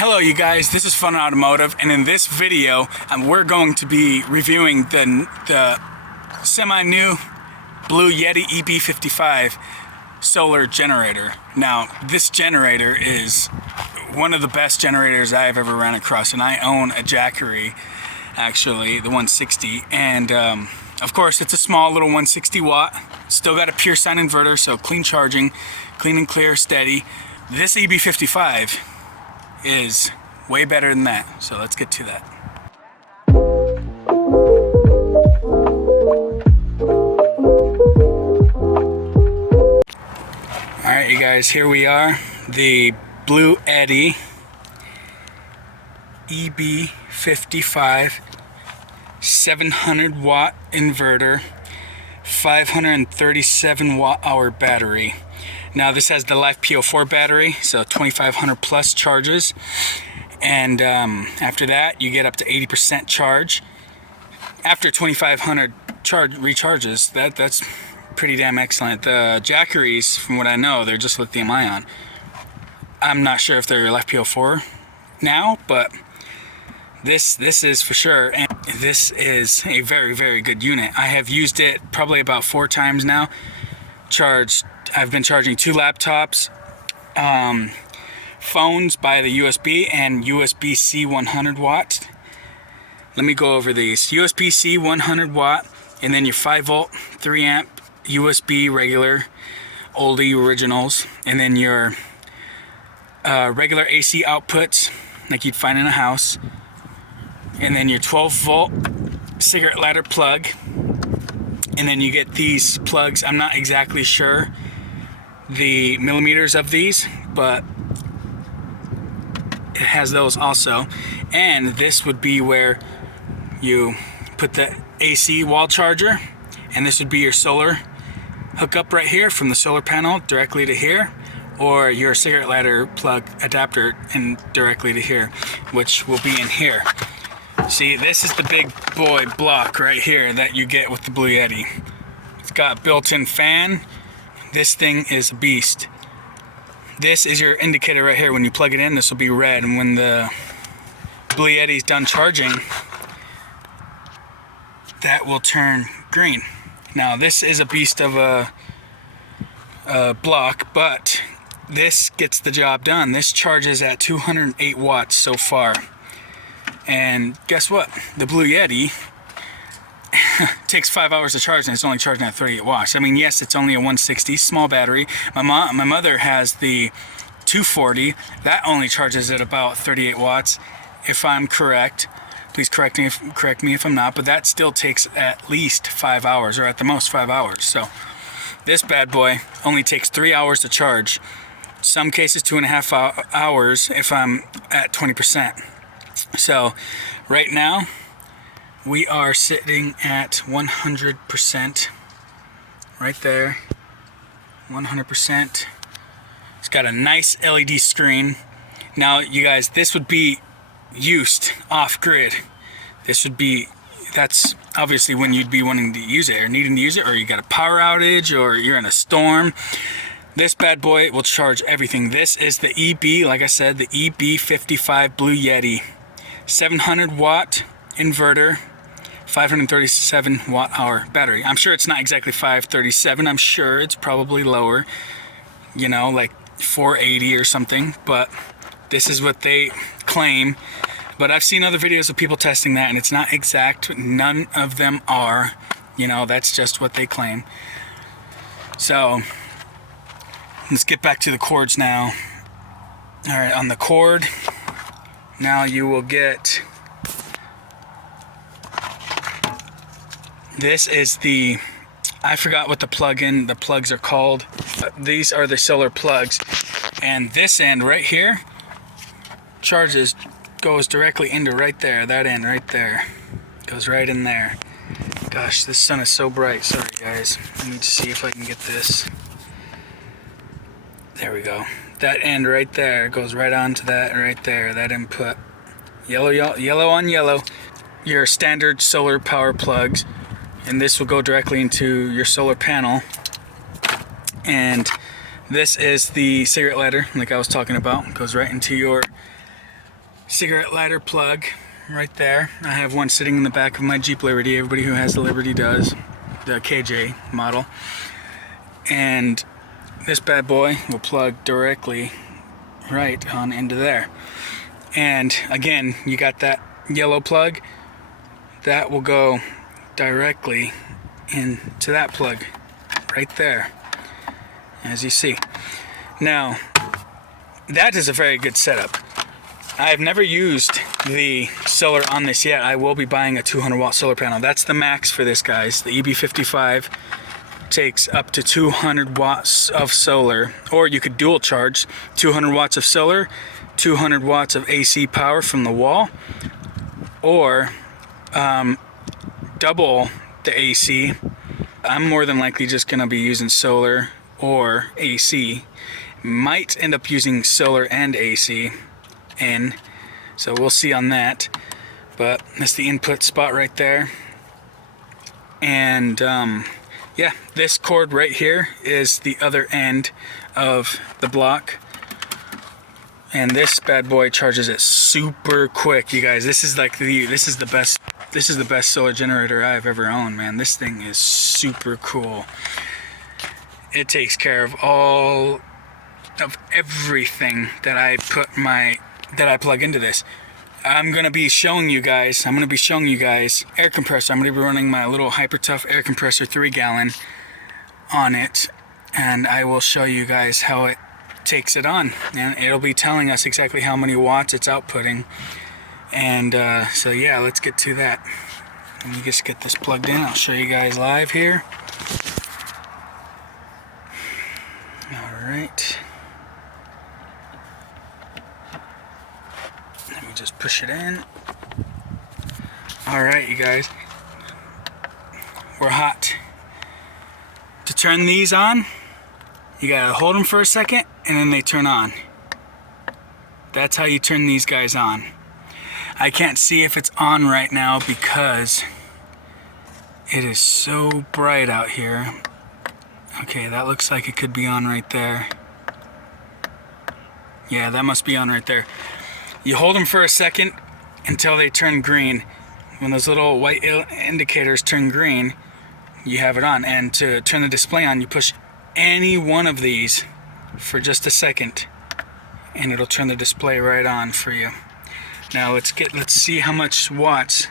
Hello you guys, this is Fun Automotive, and in this video we're going to be reviewing the semi-new Bluetti EB55 solar generator. Now this generator is one of the best generators I've ever run across, and I own a Jackery, actually, the 160, and of course it's a small little 160 watt, still got a pure sine inverter, so clean charging, clean and clear, steady. This EB55 is way better than that, so let's get to that. Alright you guys, here we are, the Bluetti EB55 700 watt inverter, 537 watt hour battery. Now this has the Life PO4 battery, so 2500 plus charges, and after that you get up to 80% charge. After 2500 recharges, that's pretty damn excellent. The Jackeries, from what I know, they're just lithium ion. I'm not sure if they're Life PO4 now, but this is for sure, and this is a very good unit. I have used it probably about 4 times now. I've been charging 2 laptops, phones by the USB, and USB-C 100 watt. Let me go over these. USB-C 100 watt, and then your 5 volt, 3 amp USB regular, oldie originals, and then your regular AC outputs like you'd find in a house, and then your 12 volt cigarette lighter plug, and then you get these plugs. I'm not exactly sure the millimeters of these, but it has those also. And this would be where you put the AC wall charger, and this would be your solar hookup right here from the solar panel directly to here, or your cigarette lighter plug adapter and directly to here, which will be in here. See, this is the big boy block right here that you get with the Bluetti. It's got built-in fan. This thing is a beast. This is your indicator right here. When you plug it in, this will be red, and when the Bluetti's done charging, that will turn green. Now this is a beast of a block, but this gets the job done. This charges at 208 watts so far. And guess what? The Bluetti takes 5 hours to charge, and it's only charging at 38 watts. I mean, yes, it's only a 160 small battery. My mother has the 240 that only charges at about 38 watts, if I'm correct. Please correct me if I'm not, but that still takes at least 5 hours, or at the most 5 hours. So this bad boy only takes 3 hours to charge. Some cases 2.5 hours if I'm at 20%. So right now we are sitting at 100% right there, 100%. It's got a nice LED screen. Now you guys, this would be used off grid. That's obviously when you'd be wanting to use it or needing to use it, or you got a power outage, or you're in a storm. This bad boy will charge everything. This is the EB, like I said, the EB55 Bluetti 700 watt inverter, 537 watt hour battery. I'm sure it's not exactly 537. I'm sure it's probably lower, you know, like 480 or something, but this is what they claim. But I've seen other videos of people testing that, and it's not exact. None of them are, you know, that's just what they claim. So let's get back to the cords now. All right, on the cord, now you will get, this is the, I forgot what the plugs are called. These are the solar plugs, and this end right here goes directly into right there. That end right there goes right in there. Gosh, this sun is so bright. Sorry guys, let me just see if I can get this. There we go. That end right there goes right onto that right there, that input. Yellow on yellow, your standard solar power plugs, and this will go directly into your solar panel. And this is the cigarette lighter, like I was talking about. It goes right into your cigarette lighter plug right there. I have one sitting in the back of my Jeep Liberty. Everybody who has the Liberty does, the KJ model. And this bad boy will plug directly right on into there. And again, you got that yellow plug that will go directly into that plug right there, as you see. Now, that is a very good setup. I've never used the solar on this yet. I will be buying a 200 watt solar panel. That's the max for this, guys. The EB55 takes up to 200 watts of solar, or you could dual charge 200 watts of solar, 200 watts of AC power from the wall, or double the AC. I'm more than likely just gonna be using solar or AC. Might end up using solar and AC in, so we'll see on that. But that's the input spot right there. And yeah, this cord right here is the other end of the block, and this bad boy charges it super quick, you guys. This is like this is the best solar generator I've ever owned, man. This thing is super cool. It takes care of all of everything that I plug into this. I'm gonna be showing you guys air compressor. I'm gonna be running my little Hyper Tough air compressor 3-gallon on it, and I will show you guys how it takes it on, and it'll be telling us exactly how many watts it's outputting. And so yeah, let's get to that. Let me just get this plugged in. I'll show you guys live here. All right. Let me just push it in. All right, you guys. We're hot. To turn these on, you gotta hold them for a second, and then they turn on. That's how you turn these guys on. I can't see if it's on right now because it is so bright out here. Okay, that looks like it could be on right there. Yeah, that must be on right there. You hold them for a second until they turn green. When those little white indicators turn green, you have it on. And to turn the display on, you push any one of these for just a second, and it'll turn the display right on for you. Now let's see how much watts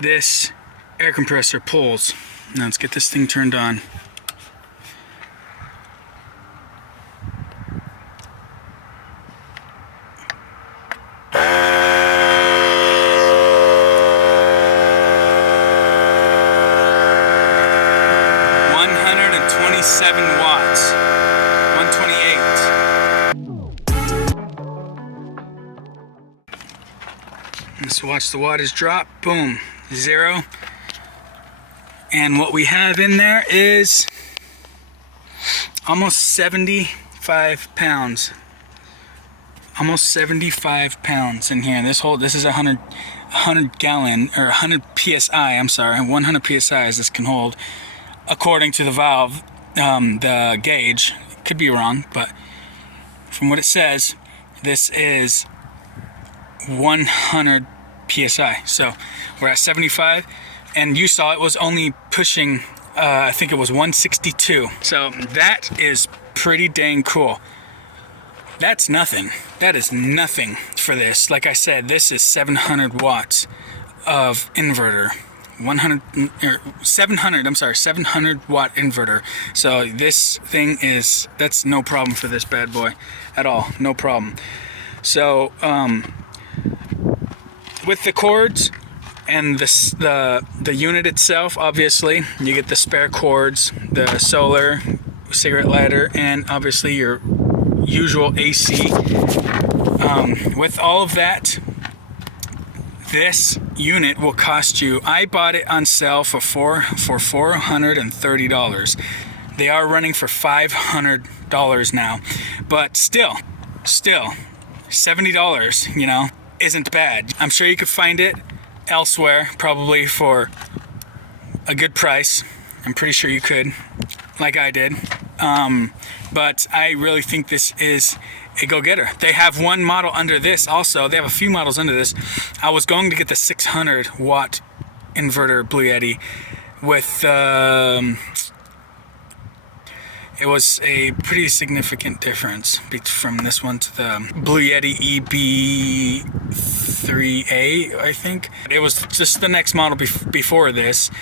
this air compressor pulls. Now let's get this thing turned on. Watts, 128. Let's watch the wattage drop. Boom, 0. And what we have in there is almost 75 pounds. Almost 75 pounds in here. This is 100 gallon, or 100 psi. I'm sorry, 100 psi as this can hold, according to the valve. The gauge, could be wrong, but from what it says, this is 100 psi. So we're at 75, and you saw it was only pushing, I think it was 162. So that is pretty dang cool. That's nothing. That is nothing for this. Like I said, this is 700 watts of inverter. 700 watt inverter. So this thing that's no problem for this bad boy at all, no problem. So with the cords and the unit itself, obviously you get the spare cords, the solar, cigarette lighter, and obviously your usual AC. With all of that, this unit will cost you, I bought it on sale for $430. They are running for $500 now, but still $70, you know, isn't bad. I'm sure you could find it elsewhere, probably for a good price. I'm pretty sure you could, like I did. But I really think this is a go-getter. They have one model under this also. They have a few models under this. I was going to get the 600 watt inverter Blue Yeti with it was a pretty significant difference from this one to the Blue Yeti EB55 I think. It was just the next model before this.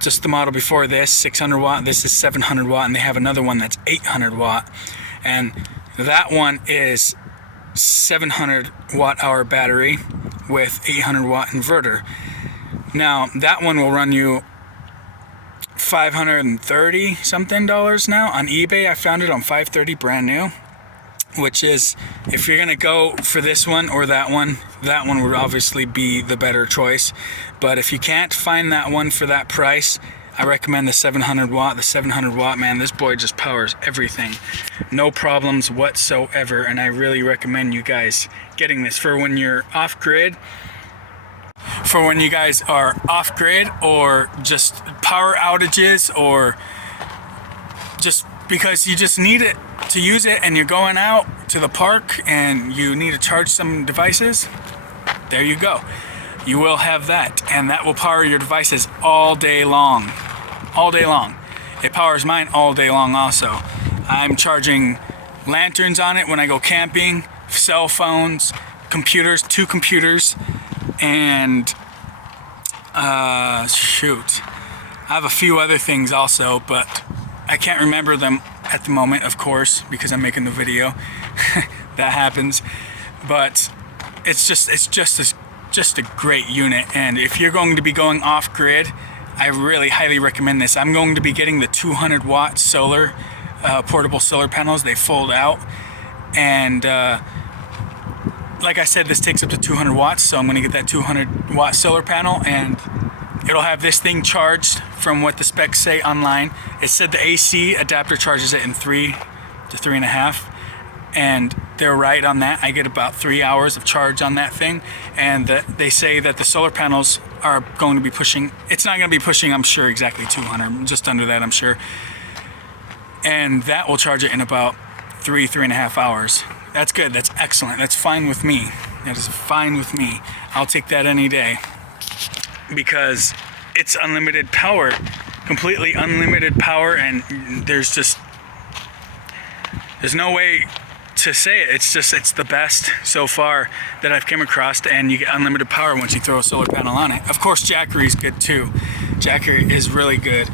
Just the model before this, 600 watt. This is 700 watt, and they have another one that's 800 watt. And that one is 700 watt hour battery with 800 watt inverter. Now, that one will run you $530 something now on eBay. I found it on $530 brand new, which is, if you're gonna go for this one or that one would obviously be the better choice. But if you can't find that one for that price, I recommend the 700 watt. The 700 watt, man, this boy just powers everything, no problems whatsoever. And I really recommend you guys getting this for when you're off grid. For when you guys are off grid, or just power outages, or just because you just need it to use it and you're going out to the park and you need to charge some devices, there you go. You will have that, and that will power your devices all day long. All day long. It powers mine all day long also. I'm charging lanterns on it when I go camping, cell phones, computers, 2 computers, and shoot, I have a few other things also, but I can't remember them at the moment, of course, because I'm making the video. That happens. But it's just a great unit. And if you're going to be going off grid, I really highly recommend this. I'm going to be getting the 200 watt solar portable solar panels. They fold out, and like I said, this takes up to 200 watts, so I'm going to get that 200 watt solar panel, and it'll have this thing charged from what the specs say online. It said the AC adapter charges it in 3 to 3.5, and they're right on that. I get about 3 hours of charge on that thing, and they say that the solar panels are going to be pushing, it's not going to be pushing, I'm sure, exactly 200, just under that, I'm sure. And that will charge it in about 3.5 hours. That's good. That's excellent. That's fine with me. That is fine with me. I'll take that any day, because it's unlimited power, completely unlimited power, and there's no way to say it. It's the best so far that I've come across, and you get unlimited power once you throw a solar panel on it. Of course, Jackery's good too. Jackery is really good.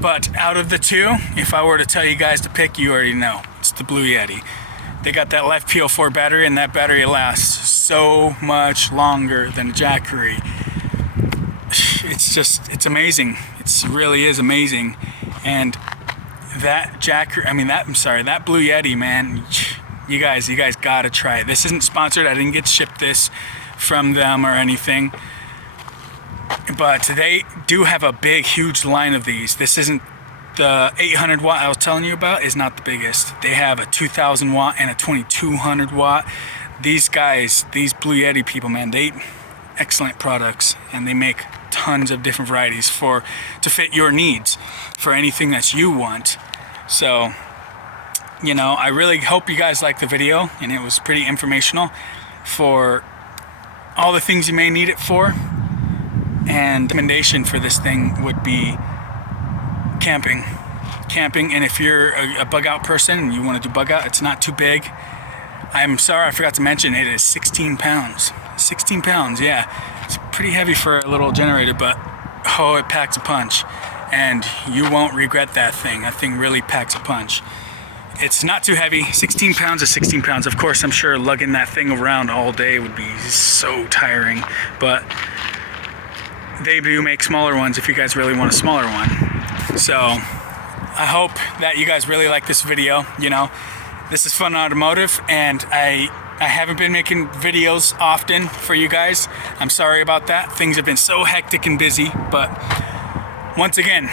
But out of the two, if I were to tell you guys to pick, you already know. It's the Blue Yeti. They got that LiFePO4 battery, and that battery lasts so much longer than Jackery. It's amazing. It really is amazing. And that that Blue Yeti, man, you guys gotta try it. This isn't sponsored. I didn't get shipped this from them or anything. But they do have a big, huge line of these. This isn't the 800 watt I was telling you about, is not the biggest. They have a 2000 watt and a 2200 watt. These guys, these Blue Yeti people, man, they excellent products, and they make tons of different varieties to fit your needs for anything that you want. So, you know, I really hope you guys liked the video, and it was pretty informational for all the things you may need it for. And the recommendation for this thing would be camping. And if you're a bug out person and you want to do bug out, it's not too big. I'm sorry, I forgot to mention, it is 16 pounds. 16 pounds, yeah. It's pretty heavy for a little generator, but oh, it packs a punch. And you won't regret that thing. That thing really packs a punch. It's not too heavy. 16 pounds is 16 pounds. Of course, I'm sure lugging that thing around all day would be so tiring, but they do make smaller ones if you guys really want a smaller one. So I hope that you guys really like this video. You know, this is Fun Automotive, and I haven't been making videos often for you guys. I'm sorry about that. Things have been so hectic and busy, but once again,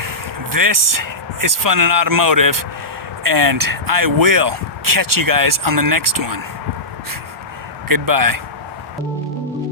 this is Fun and Automotive, and I will catch you guys on the next one. Goodbye.